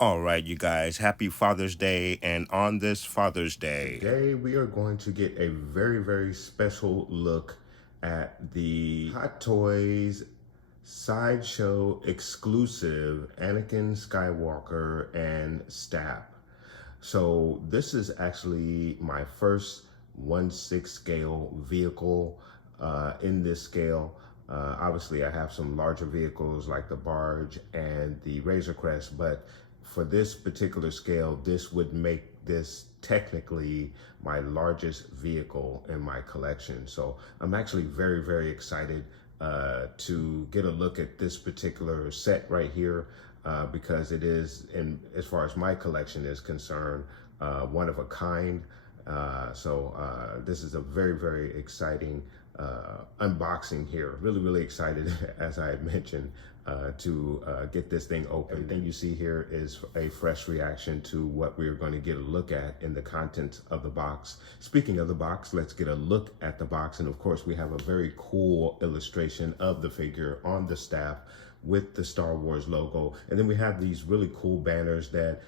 All right, you guys, happy Father's Day. And on this Father's Day, Today we are going to get a very, very special look at the Hot Toys Sideshow exclusive Anakin Skywalker and Stap. So this is actually my first 1/6 scale vehicle in this scale. Obviously I have some larger vehicles like the Barge and the Razor Crest, but for this particular scale, this would make this technically my largest vehicle in my collection. So I'm actually very, very excited to get a look at this particular set right here because it is, in as far as my collection is concerned, one of a kind. So this is a very, very exciting unboxing here. Really, really excited, as I had mentioned, to get this thing open. Everything you see here is a fresh reaction to what we're going to get a look at in the contents of the box. Speaking of the box, let's get a look at the box. And of course, we have a very cool illustration of the figure on the staff with the Star Wars logo. And then we have these really cool banners that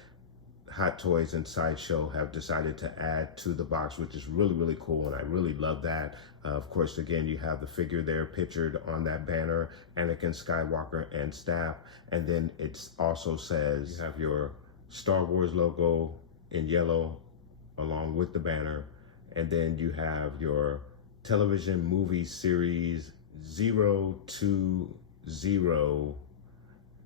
Hot Toys and Sideshow have decided to add to the box, which is really, really cool, and I really love that. Of course, again, you have the figure there pictured on that banner, Anakin Skywalker and Stap, and then it also says you have your Star Wars logo in yellow along with the banner, and then you have your television movie series 020,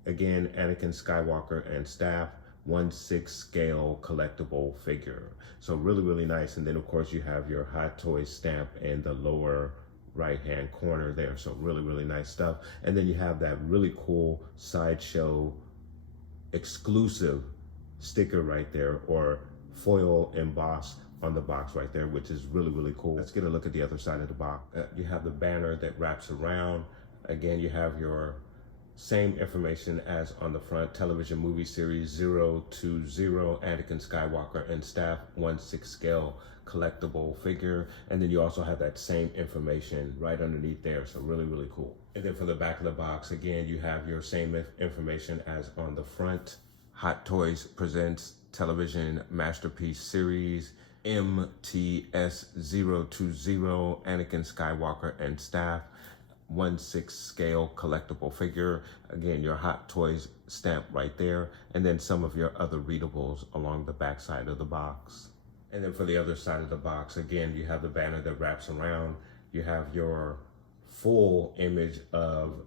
again, Anakin Skywalker and Stap, 1/6 scale collectible figure. So really, really nice. And then of course you have your Hot Toys stamp in the lower right hand corner there. So really, really nice stuff. And then you have that really cool Sideshow exclusive sticker right there, or foil embossed on the box right there, which is really, really cool. Let's get a look at the other side of the box. You have the banner that wraps around. Again, you have your same information as on the front, television movie series 020, Anakin Skywalker and Stap, 1/6 scale collectible figure. And then you also have that same information right underneath there. So really, really cool. And then for the back of the box, again, you have your same information as on the front. Hot Toys presents television masterpiece series MTS 020, Anakin Skywalker and Stap, 1/6 scale collectible figure. Again, your Hot Toys stamp right there, and then some of your other readables along the back side of the box. And then for the other side of the box, again, you have the banner that wraps around. You have your full image of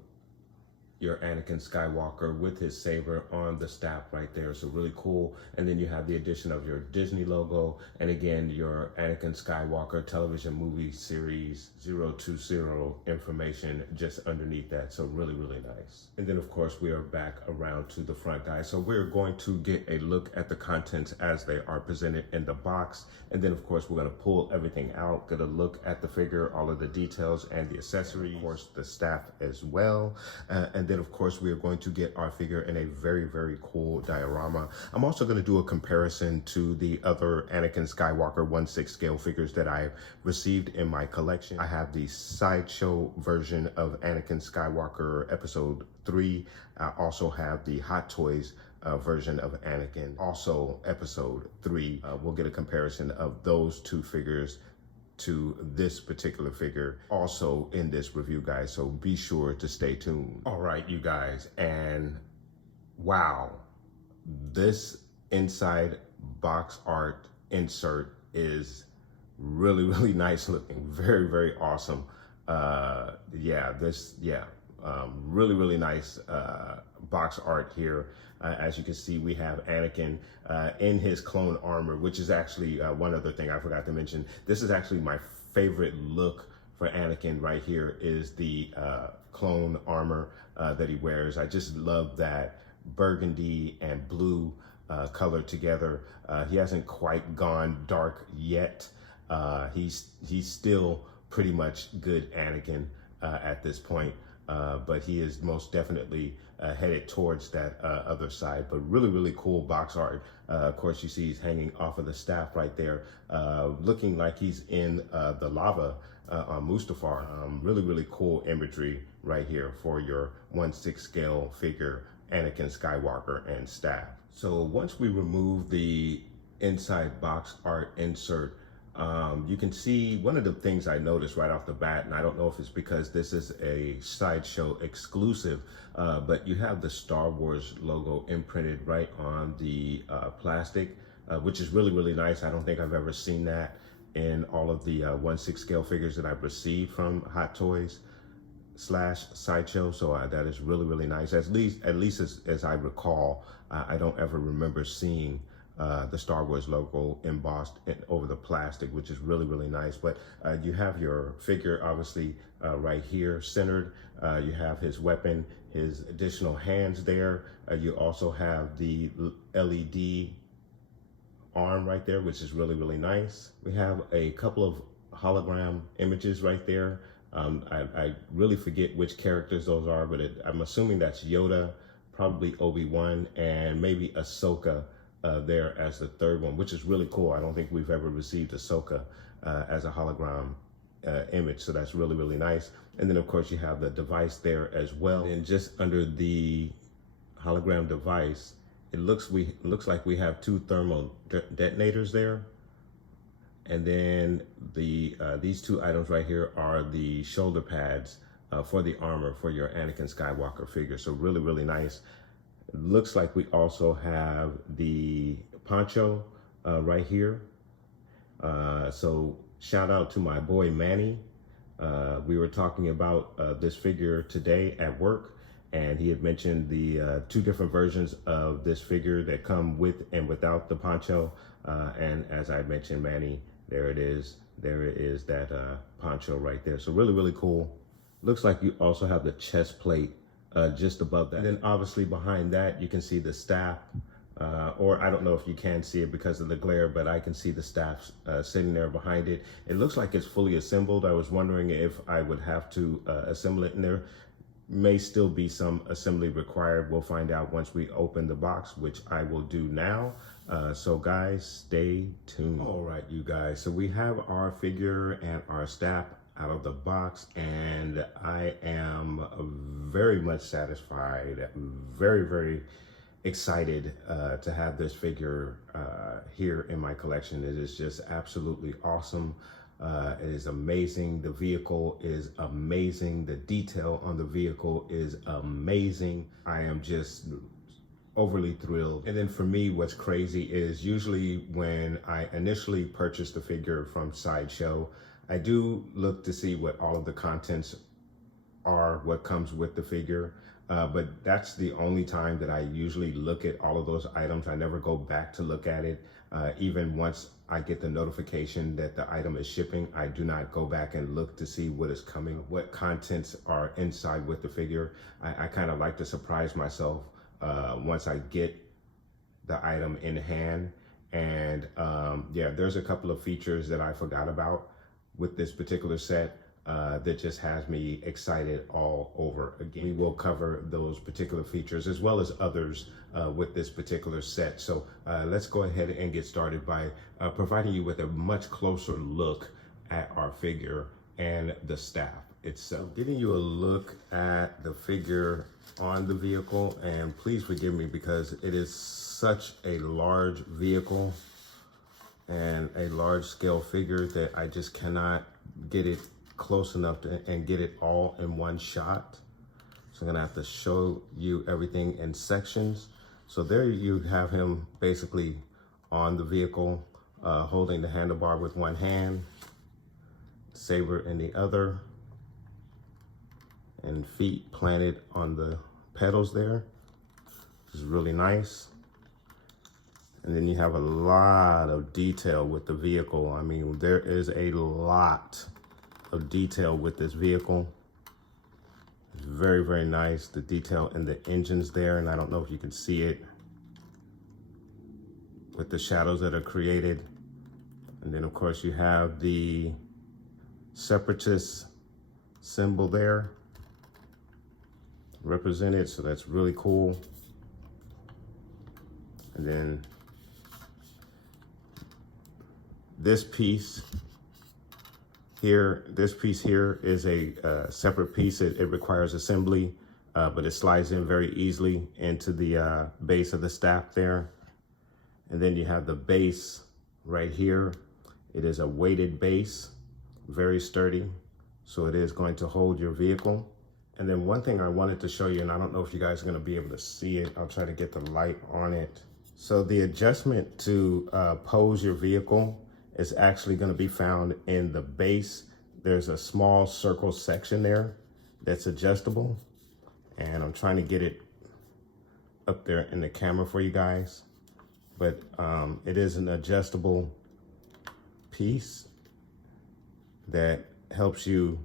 your Anakin Skywalker with his saber on the staff right there. So really cool. And then you have the addition of your Disney logo. And again, your Anakin Skywalker television movie series 020 information just underneath that. So really, really nice. And then of course, we are back around to the front, guys. So we're going to get a look at the contents as they are presented in the box. And then of course, we're gonna pull everything out, get a look at the figure, all of the details and the accessories, of course, the staff as well. And then of course, we are going to get our figure in a very, very cool diorama. I'm also going to do a comparison to the other Anakin Skywalker 1/6 scale figures that I've received in my collection. I have the Sideshow version of Anakin Skywalker Episode 3. I also have the Hot Toys version of Anakin, also Episode 3. We'll get a comparison of those two figures to this particular figure also in this review, guys, so be sure to stay tuned. All right, you guys, and wow, this inside box art insert is really, really nice looking. Very, very awesome. Really, really nice box art here. As you can see, we have Anakin in his clone armor, which is actually one other thing I forgot to mention. This is actually my favorite look for Anakin right here, is the clone armor that he wears. I just love that burgundy and blue colored together. He hasn't quite gone dark yet. He's still pretty much good Anakin at this point, but he is most definitely headed towards that other side. But really, really cool box art. Of course, you see he's hanging off of the staff right there, looking like he's in the lava on Mustafar. Really, really cool imagery right here for your 1/6 scale figure, Anakin Skywalker and Stap. So once we remove the inside box art insert, you can see one of the things I noticed right off the bat, and I don't know if it's because this is a Sideshow exclusive, but you have the Star Wars logo imprinted right on the plastic, which is really, really nice. I don't think I've ever seen that in all of the 1/6 scale figures that I've received from HotToys / Sideshow. So that is really, really nice. At least as I recall, I don't ever remember seeing the Star Wars logo embossed over the plastic, which is really, really nice. But you have your figure obviously right here centered. You have his weapon, his additional hands there. You also have the LED arm right there, which is really, really nice. We have a couple of hologram images right there. I really forget which characters those are, but I'm assuming that's Yoda, probably Obi-Wan, and maybe Ahsoka there as the third one, which is really cool. I don't think we've ever received Ahsoka as a hologram image, so that's really, really nice. And then of course you have the device there as well. And just under the hologram device, it looks like we have two thermal detonators there. And then these two items right here are the shoulder pads for the armor for your Anakin Skywalker figure. So really, really nice. It looks like we also have the poncho right here. So shout out to my boy Manny. We were talking about this figure today at work, and he had mentioned the two different versions of this figure that come with and without the poncho. And as I mentioned, Manny, there it is. There it is, that poncho right there. So really, really cool. Looks like you also have the chest plate just above that. And then obviously behind that, you can see the staff, or I don't know if you can see it because of the glare, but I can see the staff sitting there behind it. It looks like it's fully assembled. I was wondering if I would have to assemble it, and there may still be some assembly required. We'll find out once we open the box, which I will do now. So guys, stay tuned. All right, you guys, so we have our figure and our staff out of the box, and I am very much satisfied, very, very excited to have this figure here in my collection. It is just absolutely awesome. It is amazing. The vehicle is amazing. The detail on the vehicle is amazing. I am just overly thrilled. And then for me, what's crazy is usually when I initially purchased the figure from Sideshow, I do look to see what all of the contents are, what comes with the figure. But that's the only time that I usually look at all of those items. I never go back to look at it. Even once I get the notification that the item is shipping, I do not go back and look to see what is coming, what contents are inside with the figure. I kind of like to surprise myself once I get the item in hand. And yeah, there's a couple of features that I forgot about with this particular set that just has me excited all over again. We will cover those particular features as well as others with this particular set. So let's go ahead and get started by providing you with a much closer look at our figure and the staff itself. Giving you a look at the figure on the vehicle, and please forgive me because it is such a large vehicle and a large scale figure that I just cannot get it close enough and get it all in one shot. So I'm gonna have to show you everything in sections. So there you have him basically on the vehicle, holding the handlebar with one hand, saber in the other, and feet planted on the pedals there, which is really nice. And then you have a lot of detail with the vehicle. I mean, there is a lot of detail with this vehicle. It's very, very nice. The detail in the engines there, and I don't know if you can see it. with the shadows that are created. And then of course you have the separatist symbol there represented, so that's really cool. And then this piece here is a separate piece. It requires assembly, but it slides in very easily into the base of the staff there. And then you have the base right here. It is a weighted base, very sturdy, so it is going to hold your vehicle. And then one thing I wanted to show you, and I don't know if you guys are gonna be able to see it, I'll try to get the light on it. So the adjustment to pose your vehicle is actually gonna be found in the base. There's a small circle section there that's adjustable. And I'm trying to get it up there in the camera for you guys. But it is an adjustable piece that helps you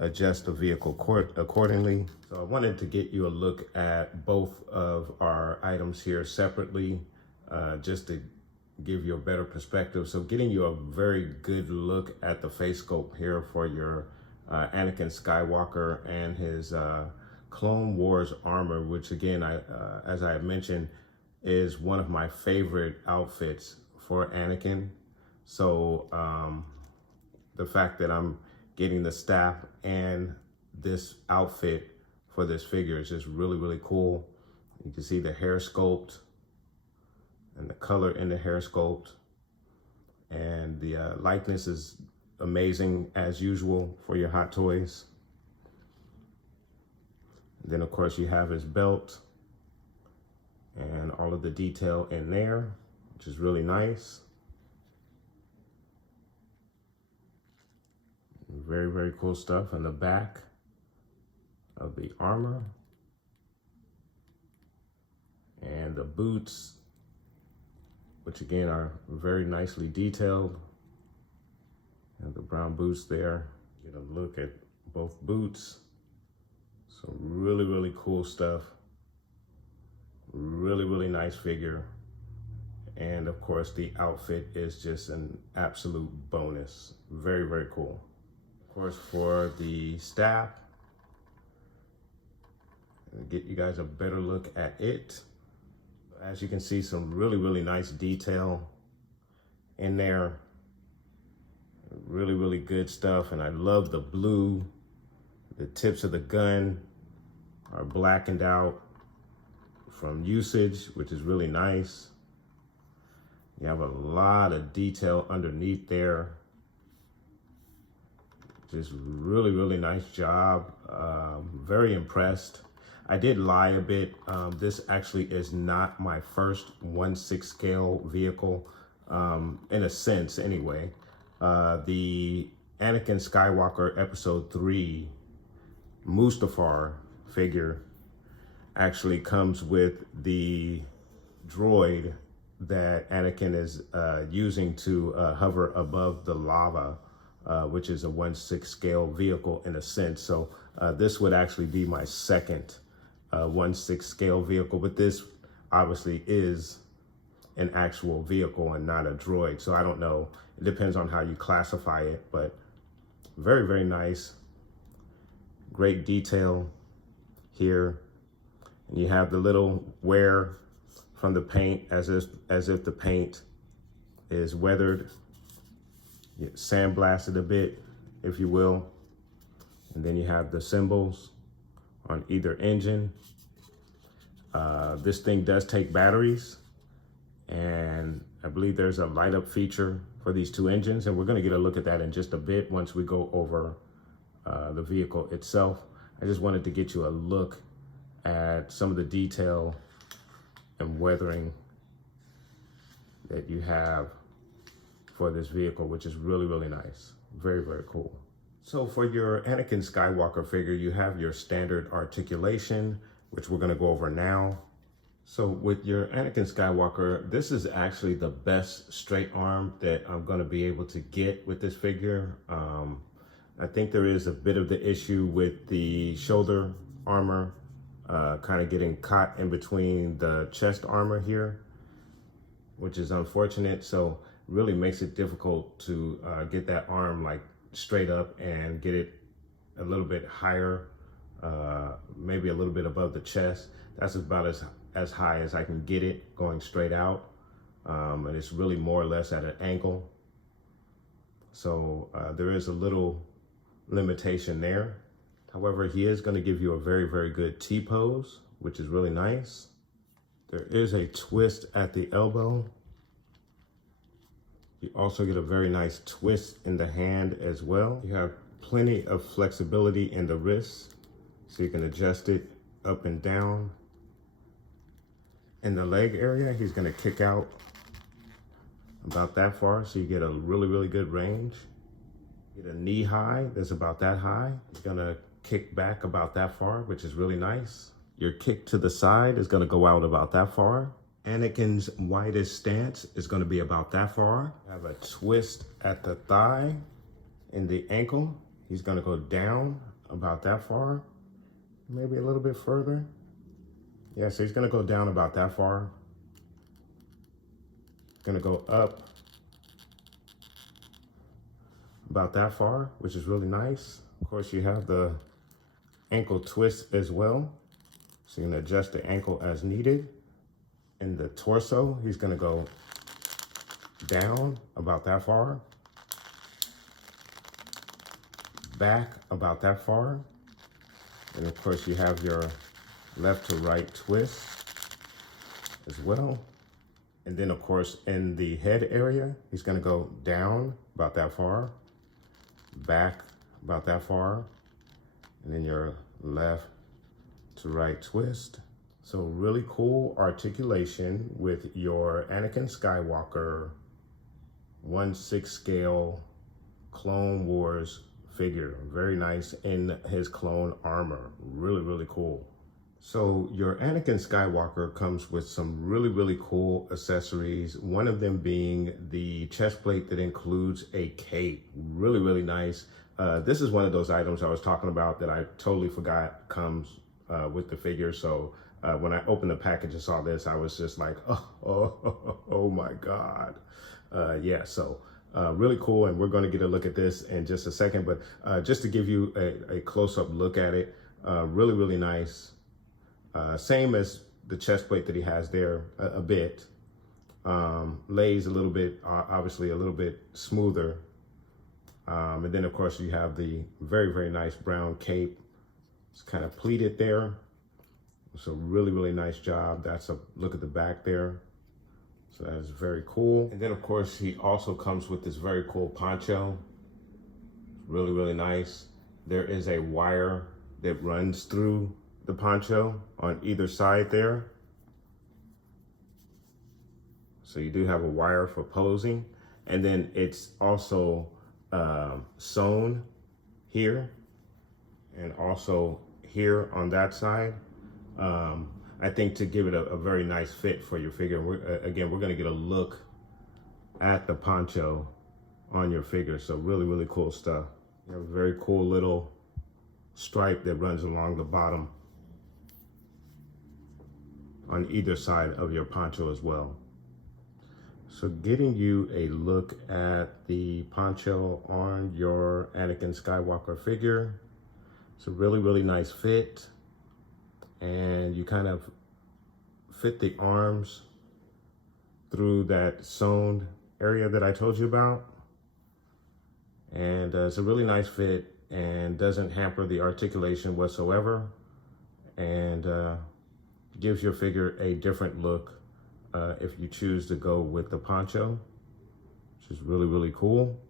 adjust the vehicle accordingly. So I wanted to get you a look at both of our items here separately, just to give you a better perspective. So getting you a very good look at the face sculpt here for your Anakin Skywalker and his Clone Wars armor, which again, as I mentioned, is one of my favorite outfits for Anakin. So the fact that I'm getting the staff and this outfit for this figure is just really, really cool. You can see the hair sculpt and the color in the hair sculpt. And the likeness is amazing as usual for your Hot Toys. And then of course you have his belt and all of the detail in there, which is really nice. Very, very cool stuff in the back of the armor. And the boots, which again are very nicely detailed. And the brown boots there. Get a look at both boots. So really, really cool stuff. Really, really nice figure. And of course the outfit is just an absolute bonus. Very, very cool. Of course, for the staff, get you guys a better look at it. As you can see, some really, really nice detail in there. Really, really good stuff. And I love the blue. The tips of the gun are blackened out from usage, which is really nice. You have a lot of detail underneath there. Just really, really nice job. Very impressed. I did lie a bit. This actually is not my first 1/6 scale vehicle, in a sense anyway. The Anakin Skywalker Episode 3 Mustafar figure actually comes with the droid that Anakin is using to hover above the lava, which is a 1/6 scale vehicle in a sense. So this would actually be my second 1/6 scale vehicle, but this obviously is an actual vehicle and not a droid. So I don't know, it depends on how you classify it, but very, very nice. Great detail here. And you have the little wear from the paint as if the paint is weathered, sandblasted a bit, if you will. And then you have the symbols on either engine. This thing does take batteries, and I believe there's a light up feature for these two engines, and we're gonna get a look at that in just a bit once we go over the vehicle itself. I just wanted to get you a look at some of the detail and weathering that you have for this vehicle, which is really, really nice. Very, very cool. So for your Anakin Skywalker figure, you have your standard articulation, which we're gonna go over now. So with your Anakin Skywalker, this is actually the best straight arm that I'm gonna be able to get with this figure. I think there is a bit of the issue with the shoulder armor, kind of getting caught in between the chest armor here. which is unfortunate. So really makes it difficult to get that arm like straight up and get it a little bit higher, maybe a little bit above the chest. That's about as high as I can get it going straight out. And it's really more or less at an angle. So there is a little limitation there. However, he is going to give you a very, very good T-pose, which is really nice. There is a twist at the elbow. You also get a very nice twist in the hand as well. You have plenty of flexibility in the wrist, so you can adjust it up and down. In the leg area, he's going to kick out about that far, so you get a really, really good range. Get a knee high that's about that high. He's going to kick back about that far, which is really nice. Your kick to the side is going to go out about that far. Anakin's widest stance is going to be about that far. Have a twist at the thigh and the ankle. He's going to go down about that far, maybe a little bit further. Yeah, so he's going to go down about that far. Going to go up about that far, which is really nice. Of course, you have the ankle twist as well, so you can adjust the ankle as needed. In the torso, he's going to go down about that far, back about that far, and of course you have your left to right twist as well. And then of course in the head area, he's going to go down about that far, back about that far, and then your left to right twist. So really cool articulation with your Anakin Skywalker 1/6 scale Clone Wars figure. Very nice in his clone armor. Really, really cool. So your Anakin Skywalker comes with some really, really cool accessories. One of them being the chest plate that includes a cape. Really, really nice. This is one of those items I was talking about that I totally forgot comes with the figure. So when I opened the package and saw this, I was just like, oh my God. Yeah, so really cool. And we're going to get a look at this in just a second. But just to give you a close-up look at it, really, really nice. Same as the chest plate that he has there a bit. Lays a little bit, obviously a little bit smoother. And then of course you have the very, very nice brown cape. It's kind of pleated there. It's a really, really nice job. That's a look at the back there. So that is very cool. And then of course he also comes with this very cool poncho. Really, really nice. There is a wire that runs through the poncho on either side there. So you do have a wire for posing. And then it's also sewn here and also here on that side. I think to give it a very nice fit for your figure. Again, we're gonna get a look at the poncho on your figure. So really, really cool stuff. You have a very cool little stripe that runs along the bottom on either side of your poncho as well. So getting you a look at the poncho on your Anakin Skywalker figure. It's a really, really nice fit. And you kind of fit the arms through that sewn area that I told you about. And it's a really nice fit and doesn't hamper the articulation whatsoever. And gives your figure a different look if you choose to go with the poncho, which is really, really cool.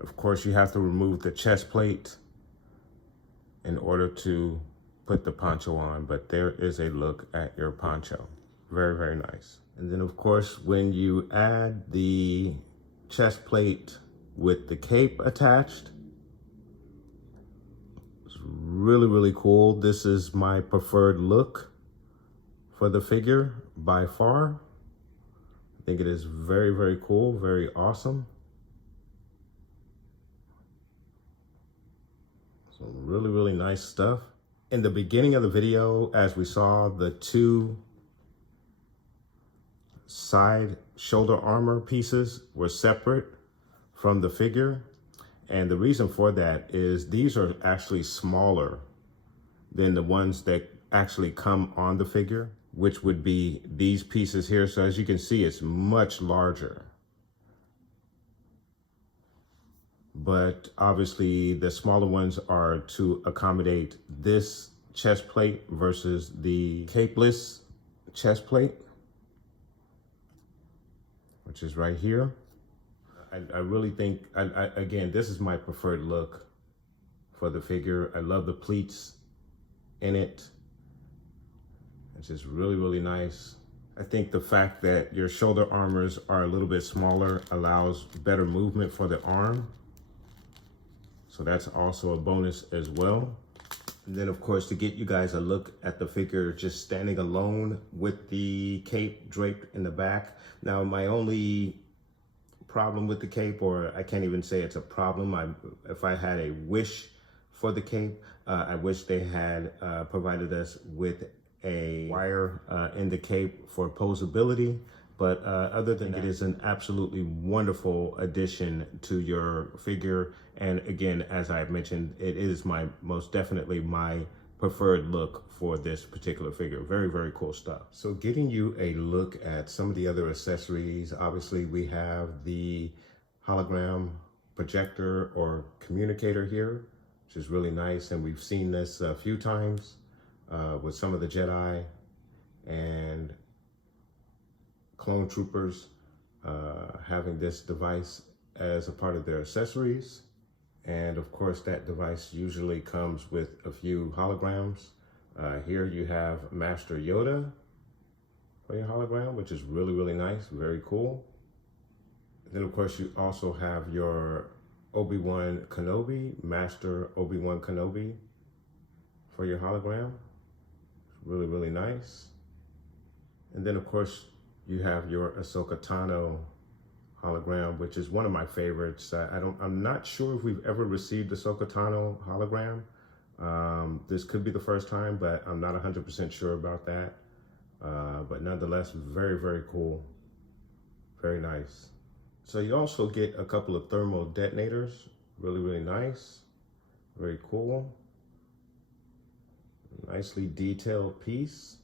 Of course, you have to remove the chest plate in order to put the poncho on, but there is a look at your poncho. Very, very nice. And then of course, when you add the chest plate with the cape attached, it's really, really cool. This is my preferred look for the figure by far. I think it is very, very cool, very awesome. So really, really nice stuff. In the beginning of the video, as we saw, the two side shoulder armor pieces were separate from the figure. And the reason for that is these are actually smaller than the ones that actually come on the figure, which would be these pieces here. So as you can see, it's much larger. But obviously the smaller ones are to accommodate this chest plate versus the capeless chest plate, which is right here. I really think, again, this is my preferred look for the figure. I love the pleats in it. It's just really, really nice. I think the fact that your shoulder armors are a little bit smaller allows better movement for the arm. So that's also a bonus as well. And then of course, to get you guys a look at the figure just standing alone with the cape draped in the back. Now, my only problem with the cape, or I can't even say it's a problem, if I had a wish for the cape, I wish they had provided us with a wire in the cape for posability. But other than that, it is an absolutely wonderful addition to your figure. And again, as I've mentioned, it is most definitely my preferred look for this particular figure. Very, very cool stuff. So getting you a look at some of the other accessories, obviously we have the hologram projector or communicator here, which is really nice. And we've seen this a few times with some of the Jedi and clone troopers having this device as a part of their accessories. And of course, that device usually comes with a few holograms. Here you have Master Yoda for your hologram, which is really, really nice, very cool. And then of course, you also have your Obi-Wan Kenobi, Master Obi-Wan Kenobi for your hologram. Really, really nice. And then of course, you have your Ahsoka Tano hologram, which is one of my favorites. I'm not sure if we've ever received Ahsoka Tano hologram. This could be the first time, but I'm not 100% sure about that. But nonetheless, very, very cool. Very nice. So you also get a couple of thermal detonators. Really, really nice. Very cool. Nicely detailed piece.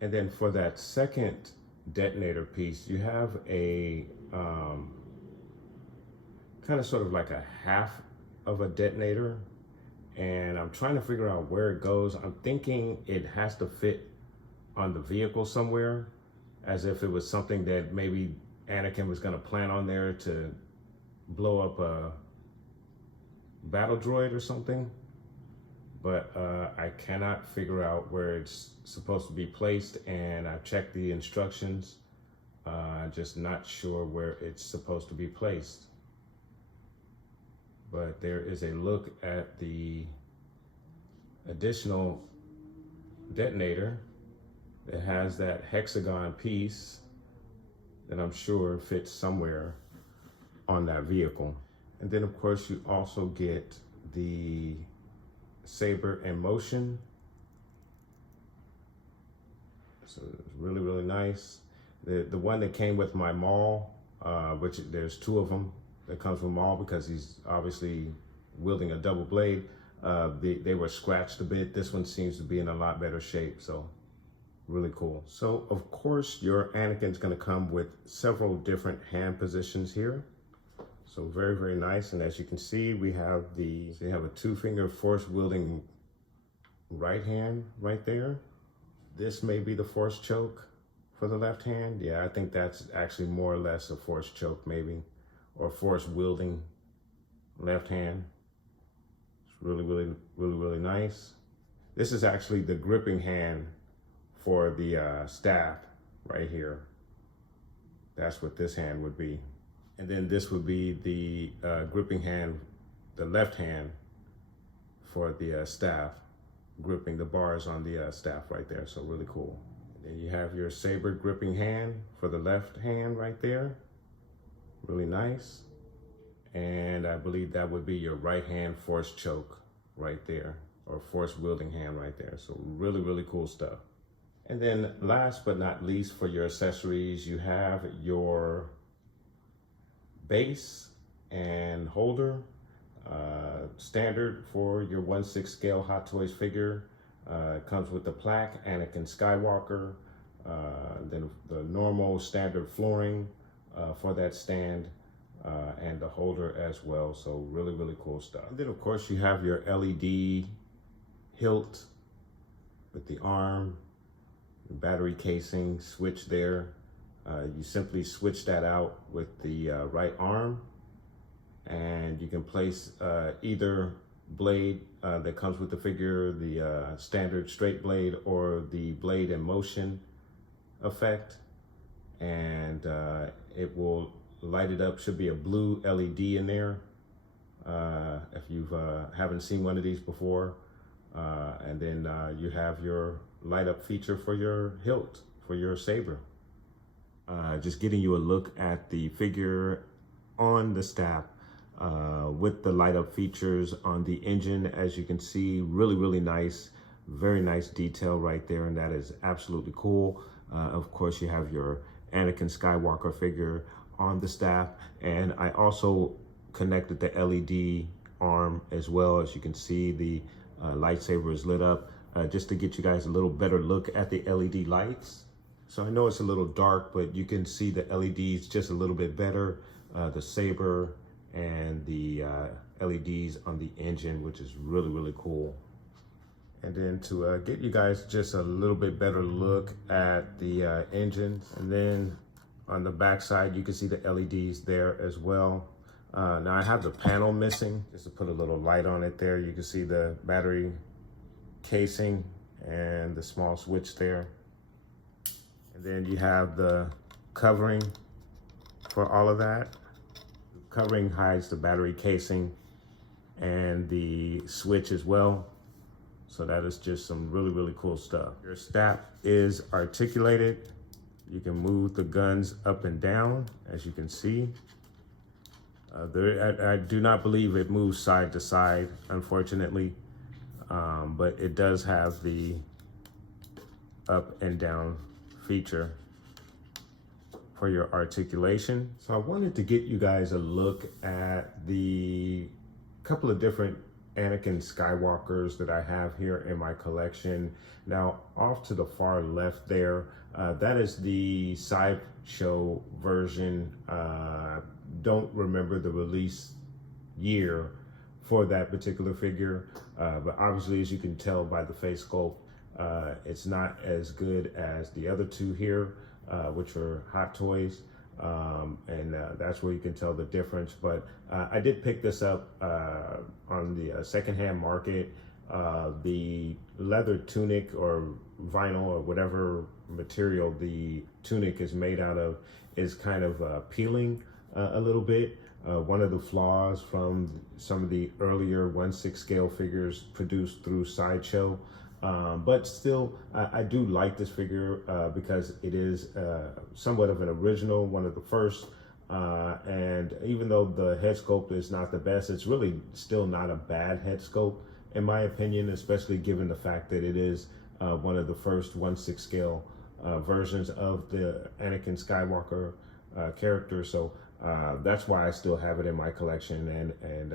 And then for that second detonator piece, you have a kind of sort of like a half of a detonator. And I'm trying to figure out where it goes. I'm thinking it has to fit on the vehicle somewhere, as if it was something that maybe Anakin was going to plant on there to blow up a battle droid or something. But I cannot figure out where it's supposed to be placed, and I've checked the instructions, just not sure where it's supposed to be placed. But there is a look at the additional detonator that has that hexagon piece that I'm sure fits somewhere on that vehicle. And then of course you also get the saber in motion. So it's really, really nice. The one that came with my Maul, which there's two of them that comes with Maul because he's obviously wielding a double blade. They were scratched a bit. This one seems to be in a lot better shape, so really cool. So of course your Anakin's gonna come with several different hand positions here. So very, very nice. And as you can see, we have a two-finger force-wielding right hand right there. This may be the force choke for the left hand. Yeah, I think that's actually more or less a force choke maybe, or force-wielding left hand. It's really, really, really, really nice. This is actually the gripping hand for the staff right here. That's what this hand would be. And then this would be the gripping hand, the left hand for the staff, gripping the bars on the staff right there. So really cool. And then you have your saber gripping hand for the left hand right there. Really nice. And I believe that would be your right hand force choke right there. or force wielding hand right there. So really, really cool stuff. And then last but not least, for your accessories, you have your base and holder, standard for your 1/6 scale Hot Toys figure. It comes with the plaque, Anakin Skywalker, then the normal standard flooring for that stand, and the holder as well. So really, really cool stuff. And then of course you have your LED hilt with the arm, battery casing switch there. You simply switch that out with the right arm, and you can place either blade that comes with the figure, the standard straight blade or the blade in motion effect, and it will light it up. Should be a blue LED in there if you haven't seen one of these before. And then you have your light up feature for your hilt, for your saber. Just getting you a look at the figure on the Stap with the light up features on the engine. As you can see, really, really nice, very nice detail right there, and that is absolutely cool. Of course, you have your Anakin Skywalker figure on the Stap, and I also connected the LED arm as well. As you can see, the lightsaber is lit up, just to get you guys a little better look at the LED lights. So I know it's a little dark, but you can see the LEDs just a little bit better, the saber and the LEDs on the engine, which is really, really cool. And then to get you guys just a little bit better look at the engine, and then on the back side, you can see the LEDs there as well. Now I have the panel missing, just to put a little light on it there. You can see the battery casing and the small switch there. And then you have the covering for all of that. The covering hides the battery casing and the switch as well. So that is just some really, really cool stuff. Your Stap is articulated. You can move the guns up and down, as you can see. I do not believe it moves side to side, unfortunately, but it does have the up and down feature for your articulation. So I wanted to get you guys a look at the couple of different Anakin Skywalkers that I have here in my collection. Now, off to the far left there, that is the Sideshow version. Don't remember the release year for that particular figure, but obviously, as you can tell by the face sculpt, it's not as good as the other two here, which are Hot Toys, and that's where you can tell the difference. But I did pick this up on the secondhand market. The leather tunic or vinyl or whatever material the tunic is made out of is kind of peeling a little bit. One of the flaws from some of the earlier 1/6 scale figures produced through Sideshow. But still, I do like this figure because it is somewhat of an original, one of the first. And even though the head sculpt is not the best, it's really still not a bad head sculpt, in my opinion, especially given the fact that it is one of the first 1/6 scale versions of the Anakin Skywalker character. So that's why I still have it in my collection, and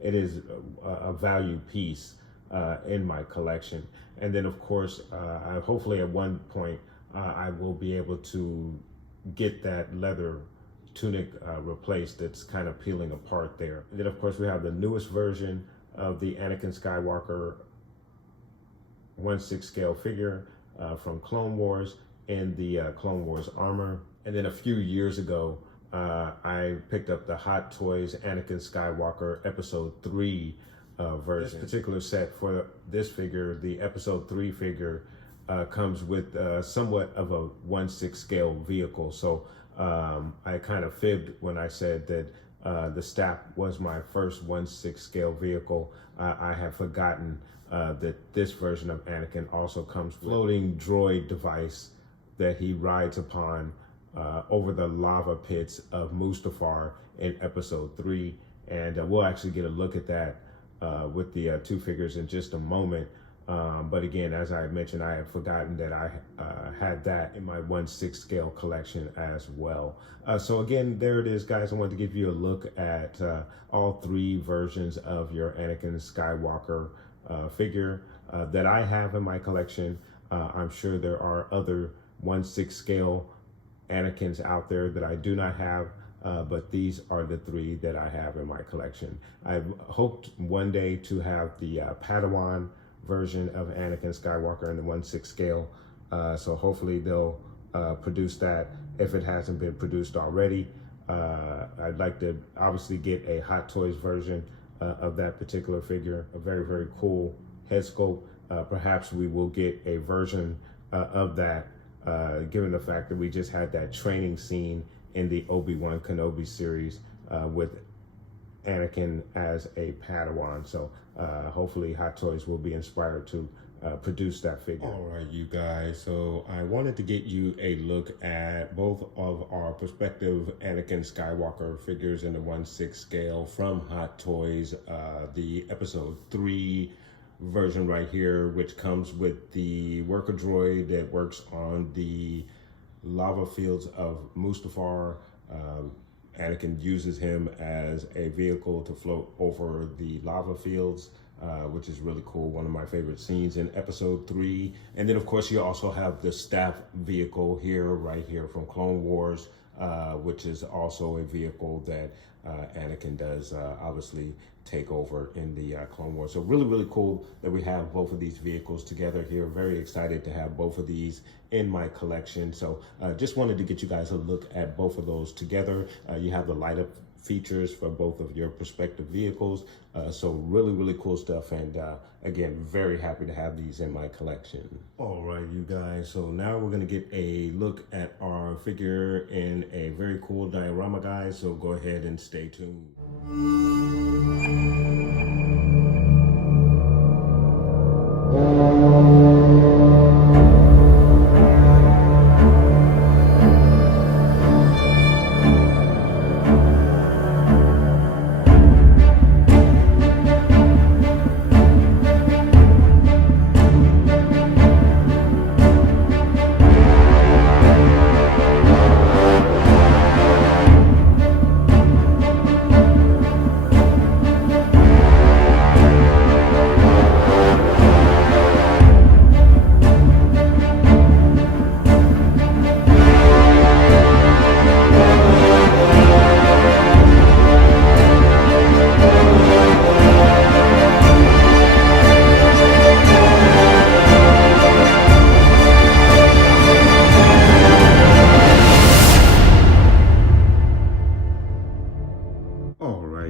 it is a value piece in my collection. And then of course, hopefully at one point, I will be able to get that leather tunic replaced that's kind of peeling apart there. And then of course we have the newest version of the Anakin Skywalker 1/6 scale figure from Clone Wars in the Clone Wars armor. And then a few years ago, I picked up the Hot Toys Anakin Skywalker Episode 3 version. This particular set for this figure, the Episode 3 figure, comes with somewhat of a 1/6 scale vehicle. So I kind of fibbed when I said that the Stap was my first 1/6 scale vehicle. I have forgotten that this version of Anakin also comes with a floating droid device that he rides upon over the lava pits of Mustafar in Episode 3. And we'll actually get a look at that with the two figures in just a moment. But again, as I mentioned, I had forgotten that I had that in my 1/6 scale collection as well. So again, there it is, guys. I wanted to give you a look at all three versions of your Anakin Skywalker figure that I have in my collection. I'm sure there are other 1/6 scale Anakins out there that I do not have, but these are the three that I have in my collection. I've hoped one day to have the Padawan version of Anakin Skywalker in the 1/6 scale. So hopefully they'll produce that if it hasn't been produced already. I'd like to obviously get a Hot Toys version of that particular figure, a very, very cool head sculpt. Perhaps we will get a version of that, given the fact that we just had that training scene in the Obi-Wan Kenobi series with Anakin as a Padawan. So hopefully Hot Toys will be inspired to produce that figure. All right, you guys. So I wanted to get you a look at both of our prospective Anakin Skywalker figures in the 1/6 scale from Hot Toys. The episode 3 version right here, which comes with the worker droid that works on the lava fields of Mustafar. Anakin uses him as a vehicle to float over the lava fields, which is really cool. One of my favorite scenes in episode 3. And then of course you also have the staff vehicle here, right here from Clone Wars, which is also a vehicle that Anakin does obviously take over in the Clone Wars. So really, really cool that we have both of these vehicles together here. Very excited to have both of these in my collection. So just wanted to get you guys a look at both of those together. You have the light up features for both of your prospective vehicles. So really, really cool stuff. And again, very happy to have these in my collection. All right, you guys. So now we're gonna get a look at our figure in a very cool diorama, guys. So go ahead and stay tuned.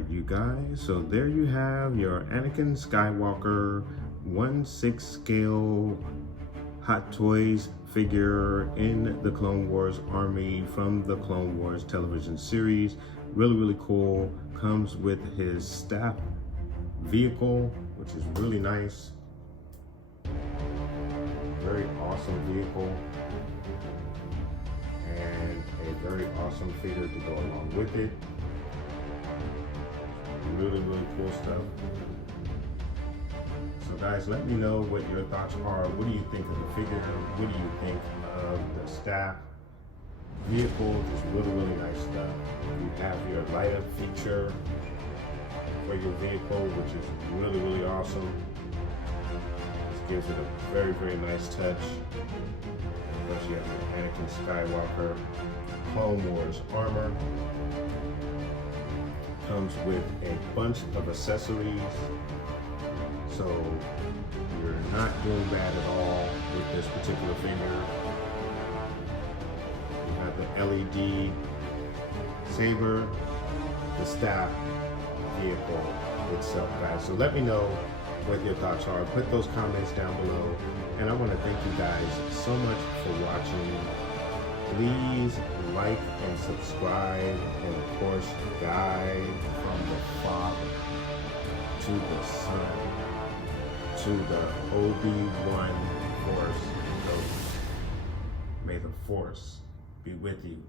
You guys, so there you have your Anakin Skywalker 1/6 scale Hot Toys figure in the Clone Wars army from the Clone Wars television series. Really, really cool. Comes with his staff vehicle, which is really nice. Very awesome vehicle. And a very awesome figure to go along with it. Really, really cool stuff. So guys, let me know what your thoughts are. What do you think of the figure? What do you think of the staff vehicle? Just really, really nice stuff. You have your light up feature for your vehicle, which is really, really awesome. This gives it a very, very nice touch. Of course, you have your Anakin Skywalker Clone Wars armor. Comes with a bunch of accessories, so you're not doing bad at all with this particular figure. You have the LED saber, the staff vehicle itself, guys. So let me know what your thoughts are. Put those comments down below, and I want to thank you guys so much for watching. Please like and subscribe, and of course, guide from the Father to the Son to the Obi-Wan Force Ghost. May the Force be with you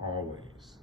always.